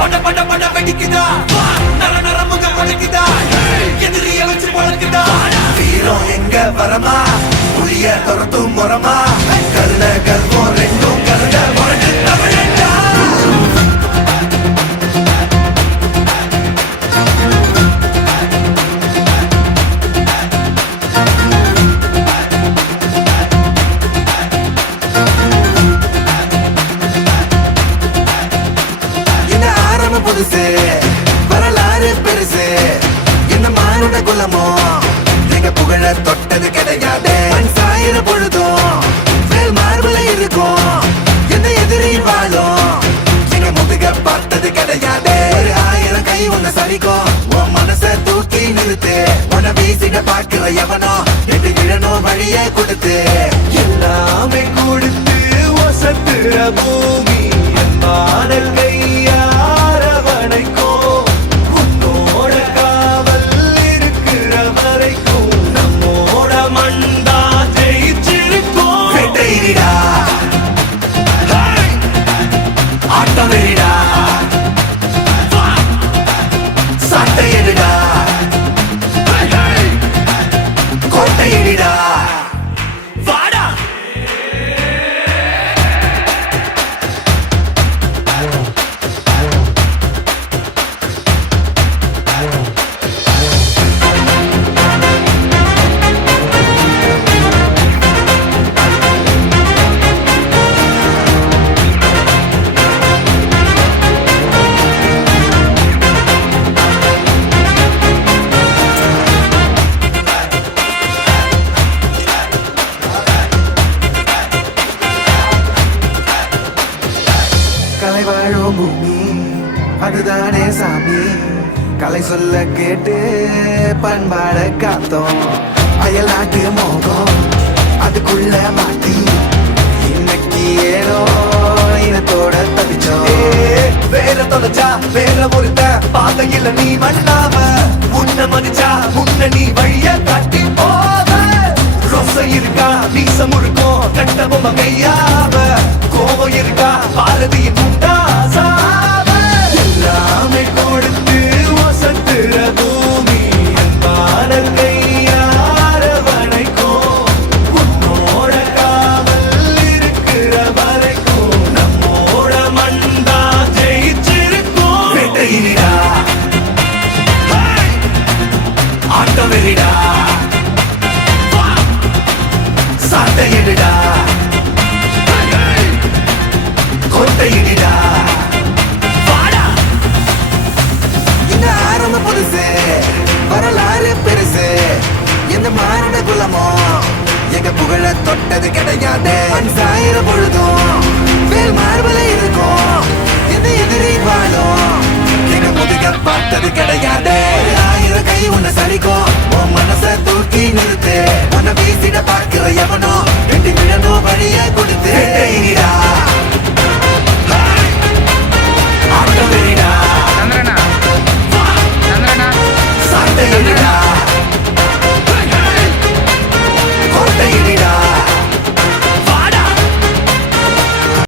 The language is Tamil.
பட பட பட வெடிக்குதா நர நர முக பழக்குதா எதிரிய வச்சு பழக்குதா வீரம் எங்க வரமா புளிய துரத்தும் முறமா கருண கல்வம் ரெண்டும் கருண முரட்டு தமிழண்டா புதுசு வரலாறு பெருசு என்ன மானுட குலமோ எங்க புகழ தொட்டது கிடையாது சாயிர பொழுதும் மேல் மார்பல இருக்கும் எந்த எதிரி வாழும் எங்க முதுக பார்த்தது கிடையாது 1000 கை உன்ன சரிக்கும் உன் மனச தூக்கி நிறுத்து உன வீசிட பாக்குற எவனோ எட்டு இழனோ வழியே கொடுத்து எல்லாமே கொடுத்து ஒசத்துற பூமி அன்பான கையா கலை வாழும் பூமி அதுதானே சாமி கலை சொல்ல கேட்டு பண்பாட காத்தோம் அயலாட்டு மோகம் அதுக்குள்ள மாட்டி இன்னைக்கு ஏனோ இனத்தோட தவிச்சோம் வேற தொலைச்சா வேற ஒருத்த பாதையில நீ மண்ணாம உன்ன மதிச்சா உன்ன நீ வழிய காட்டி போவ ரொச இருக்கா நீசம் முழுக்கும் கட்ட பொம்மை கையாவ கோபம் இருக்கா பாரதியின் முண்டாசாவ எல்லாமே கொடுத்து வசத்துற பூமி அன்பான கையார வணைக்கும் உன்னோட காவல் இருக்கிற வரைக்கும் நம்மோட மண்டா ஜெயிச்சிருக்கும் வெட்டையிடா ஆட்டம் வெறிடா சாட்டையிடா கொட்டையிடா வாடா இந்த ஆரம்ப புதுசு வரலாறு பெருசு எந்த மானுட குலமோ எங்க புகழ தொட்டது கிடையாது சாயிர பொழுதும் மேல் மார்பல இருக்கும் எந்த எதிரி வாழும் எங்க முதுக பார்த்தது கிடையாது